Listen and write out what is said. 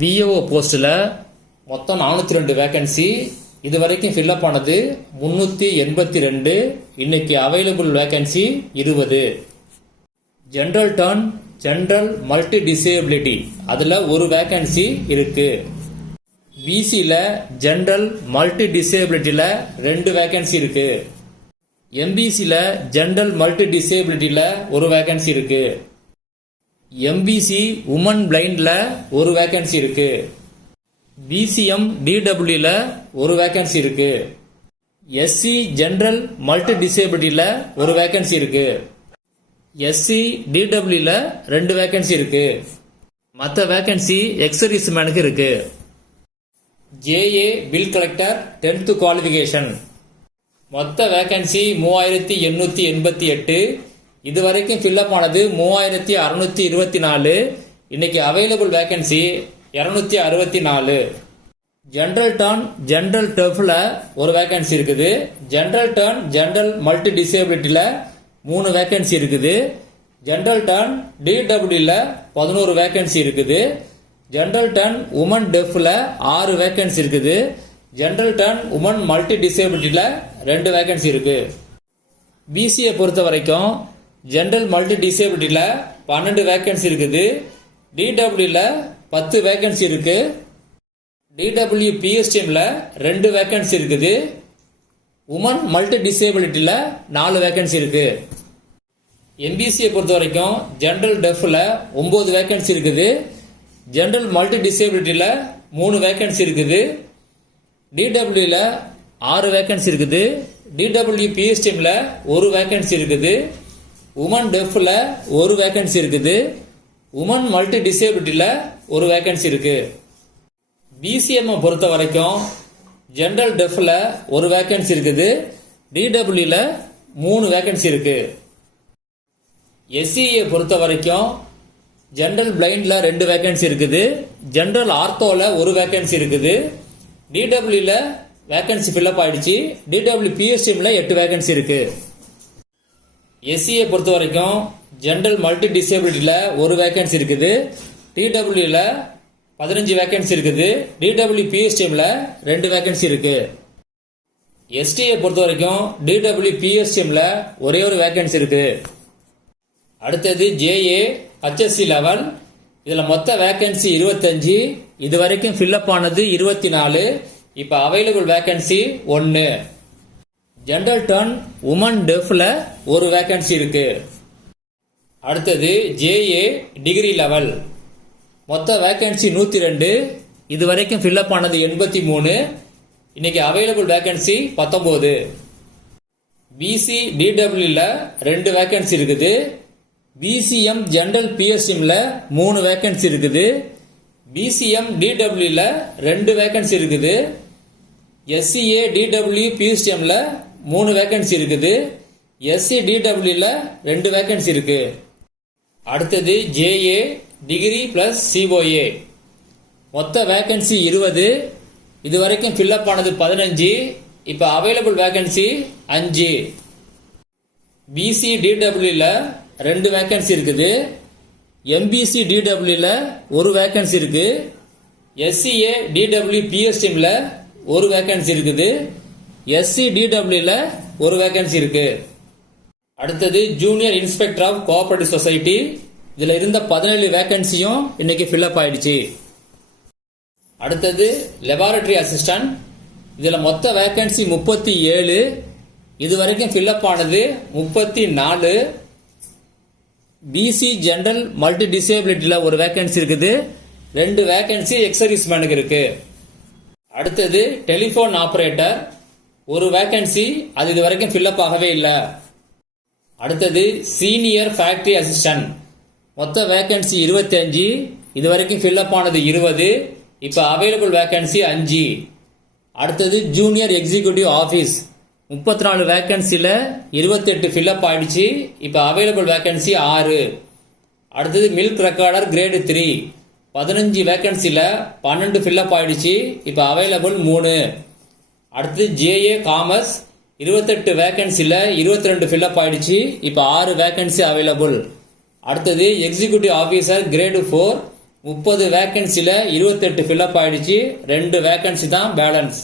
VAO போஸ்ட்டில் மொத்தம் 402 vacancy. இது வரைக்கும் ஃபில்அப் ஆனது 382. இன்னைக்கு available vacancy 20. General turn general multi disability அதில் ஒரு வேகன்சி இருக்கு. பிசியில் ஜென்ரல் மல்டி டிசேபிலிட்டியில் 2 வேகன்சி இருக்கு. எம்பிசியில் ஜென்ரல் மல்டி டிசேபிலிட்டியில் ஒரு வேகன்சி இருக்கு. எம்பிசி உமன் பிளைண்ட்ல ஒரு வேகன்சி இருக்கு. பிசிஎம் டிடபிள்யூல ஒரு வேகன்சி இருக்கு. எஸ்சி ஜெனரல் மல்டி டிசேபிலிட்டியில ஒரு வேகன்சி இருக்கு. எஸ்சி டிடபிள்யூல 2 வேகன்சி இருக்கு. மற்ற வேகன்சி எக்ஸர்வீஸ் மேனுக்கு இருக்கு. JA bill collector 10th qualification மொத்த வேகன்சி 3888. இது வரைக்கும் ஃபில்அப் ஆனது 3624. இன்னைக்கு available vacancy 264. General turn general டர்ஃப்ல ஒரு வேகன்சி இருக்குது. ஜெனரல் டர்ன் ஜெனரல் மல்டி டிசேபிலிட்டியில 3 வேகன்சி இருக்குது. ஜெனரல் டர்ன் டிடபிள்யூல 11 வேகன்சி இருக்குது. ஜெனரல் டர்ன் உமன் டெஃப்ல 6 வேகன்சி இருக்குது. ஜெனரல் டர்ன் உமன் மல்டி டிசேபிலிட்டியில 2 வேகன்சி இருக்கு. பிசியை பொறுத்த வரைக்கும் ஜெனரல் மல்டி டிசேபிலிட்டியில 12 வேகன்சி இருக்குது. டிடபிள்யூல 10 வேகன்சி இருக்கு. டிடபிள்யூ பிஎஸ்டிஎம்ல 2 வேகன்சி இருக்குது. உமன் மல்டி டிசேபிலிட்டியில 4 வேகன்சி இருக்கு. எம்பிசியை பொறுத்த வரைக்கும் ஜெனரல் டெஃப்ல 9 வேகன்சி இருக்குது. ஜெனரல் மல்டி டிசேபிலிட்டியில 3 வேகன்சி இருக்குது. டிடபிள்யூல 6 வேகன்சி இருக்குது. டிடபிள்யூ பிஎஸ்டிஎம்ல 1 வேகன்சி இருக்குது. உமன் டெஃப்ல 1 வேகன்சி இருக்குது. உமன் மல்டி டிசேபிலிட்டியில 1 வேகன்சி இருக்கு. பிசிஎம் பொறுத்த வரைக்கும் ஜெனரல் டெஃப்ல 1 வேகன்சி இருக்குது. டிடபிள்யூல 3 வேகன்சி இருக்கு. எஸ்சிஏ பொறுத்த வரைக்கும் ஜெனரல் பிளைண்ட்ல 2 வேகன்சி இருக்குது. ஜெனரல் ஆர்த்தோல 1 வேகன்சி இருக்குது. டிடபிள்யூல வேகன்சி ஃபில்அப் ஆயிடுச்சு. டிடபிள்யூ பிஎஸ்டிஎம்ல 8 வேகன்சி இருக்கு. எஸ்சியை பொறுத்த வரைக்கும் ஜெனரல் மல்டி டிசேபிலிட்டியில 1 வேகன்சி இருக்குது. டிடபிள்யூல 15 வேகன்சி இருக்குது. டிடபிள்யூ பிஎஸ்டிஎம்ல 2 வேகன்சி இருக்கு. எஸ்டியை பொறுத்த வரைக்கும் டிடபிள்யூ பிஎஸ்டிஎம்ல ஒரே ஒரு வேகன்சி இருக்கு. அடுத்தது ஜேஏ ஹெச்எஸ்சி லெவல். இதுல மொத்த வேகன்சி 25. இது வரைக்கும் ஃபில்அப் ஆனது 24. இப்ப available vacancy 1. General turn women டெஃப்ல 1 வேகன்சி இருக்கு. அடுத்தது ஜேஏ டிகிரி லெவல். மொத்த வேகன்சி 102. இது வரைக்கும் ஃபில்அப் ஆனது 83. இன்னைக்கு அவைலபிள் வேகன்சி 19. பிசி டிடபிள்யூல 2 வேகன்சி இருக்குது. பிசிஎம் ஜெனரல் பிஎஸ்எம்ல 3 வேகன்சி இருக்குது. பிசிஎம் டிடபிள்யூல 2 வேகன்சி இருக்குது. எஸ்சிஏ டிடபிள்யூ பிஎஸ்டிஎம்ல 3 வேகன்சி இருக்குது. எஸ்சி டிடபிள்யூல 2 வேகன்சி இருக்கு. அடுத்தது ஜேஏ டிகிரி பிளஸ் சிஓஏ. மொத்த வேகன்சி 20. இது வரைக்கும் ஃபில்அப் ஆனது 15. இப்ப அவைலபிள் வேகன்சி 5. பிசி டிடபிள்யூல 2 வேகன்சி இருக்குது. எம்பிசி டிடபிள்யூல 1 வேகன்சி இருக்கு. எஸ்சிஏ டிடபிள்யூ பிஎஸ்டிஎம்ல 1 வேகன்சி இருக்குது. எஸ்சி டிடபிள்யூல 1 வேகன்சி இருக்கு. அடுத்தது junior inspector of cooperative society. இதுல இருந்த 17 வேகன்சியும் இன்னைக்கு ஃபில்அப் ஆயிடுச்சு. அடுத்தது லெபார்டரி அசிஸ்டன்ட். இதுல மொத்த வேகன்சி 37. இது வரைக்கும் ஃபில்அப் ஆனது 34. பிசி ஜெனரல் மல்டி டிசேபிலிட்டியில 1 வேகன்சி இருக்குது. 2 வேகன்சி எக்ஸர்வீஸ் மேனுக்கு இருக்கு. அடுத்தது டெலிபோன் ஆபரேட்டர் 1 வேகன்சி. அது இது வரைக்கும் ஃபில்அப் ஆகவே இல்லை. அடுத்தது சீனியர் ஃபேக்டரி அசிஸ்டன்ட். மொத்த வேகன்சி 25. இது வரைக்கும் ஃபில்அப் ஆனது 20. இப்ப அவைலபிள் வேகன்சி 5. அடுத்தது ஜூனியர் எக்ஸிகியூட்டிவ் ஆபீஸ். 34 வேகன்சில 28 ஃபில்அப் ஆயிடுச்சு. இப்ப அவைலபிள் வேகன்சி 6. அடுத்தது மில்க் ரெக்கார்டர் கிரேடு 3. 15 வேகன்சில 12 ஃபில்அப் ஆயிடுச்சு. இப்ப அவைலபிள் 3. அடுத்தது ஜேஏ காமர்ஸ். 28 வேகன்சில 22 ஃபில்அப் ஆயிடுச்சு. இப்ப 6 வேகன்சி அவைலபிள். அடுத்தது எக்ஸிகியூட்டிவ் ஆபீசர் கிரேடு 4. 30 வேகன்சில 28 ஃபில்அப் ஆயிடுச்சு, 2 வேகன்சி தான் பேலன்ஸ்.